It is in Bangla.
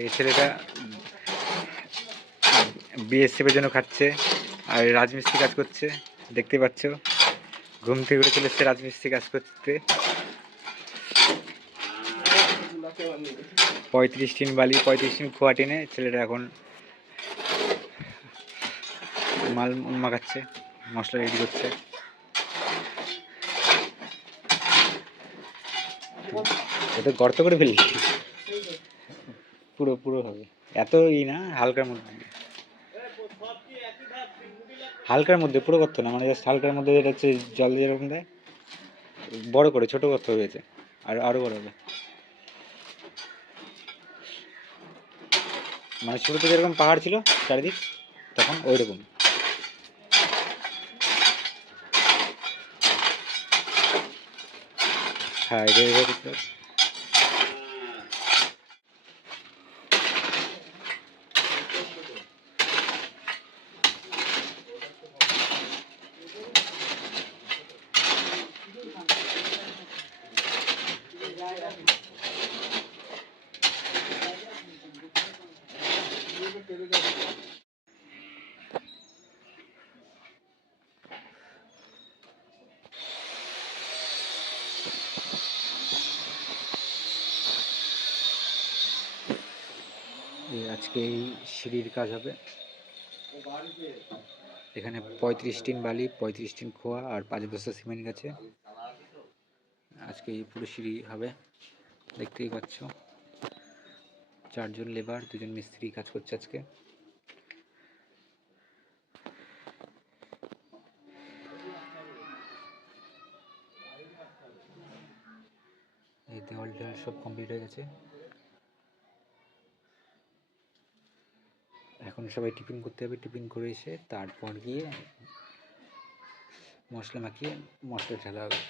এই ছেলেটা বিএসএফের জন্য খাচ্ছে, আর রাজমিস্ত্রি কাজ করছে, দেখতে পাচ্ছ? ঘুম থেকে উঠে চলে এসছে রাজমিস্ত্রি কাজ করতে। পঁয়ত্রিশ টিন বালি, পঁয়ত্রিশ টিন খোয়া টেনে ছেলেটা এখন মাল মাখাচ্ছে মশলা রেডি করছে। এটা গর্ত করে ফেললি পুরো পুরো হবে। এত ই না, হালকার মধ্যে হালকার মধ্যে, পুরো গর্ত না মানে জাস্ট হালকার মধ্যে যেটা হচ্ছে জল যেরকম দেয়, বড় করে, ছোট গর্ত হয়েছে আর আরও বড় হবে। মানে শুরুতে যেরকম পাহাড় ছিল, চারিদিক, তখন ওই রকম হ্যাঁ এটা এভাবে করতে হবে। এই আজকে এই সিঁড়ির কাজ হবে। এখানে পঁয়ত্রিশ টিন বালি, পঁয়ত্রিশ টিন খোয়া আর পাঁচ বস্তা সিমেন্ট গেছে। আজকে এই পুরো সিঁড়ি হবে। দেখতেই পাচ্ছ, চারজন লেবার দুজন মিস্ত্রি কাজ করছে আজকে। দেওয়াল টেওয়াল সব কমপ্লিট হয়ে গেছে। এখন সবাই টিফিন করতে হবে টিফিন করে এসে তারপর গিয়ে মশলা মাখিয়ে মশলা ঢালা হবে।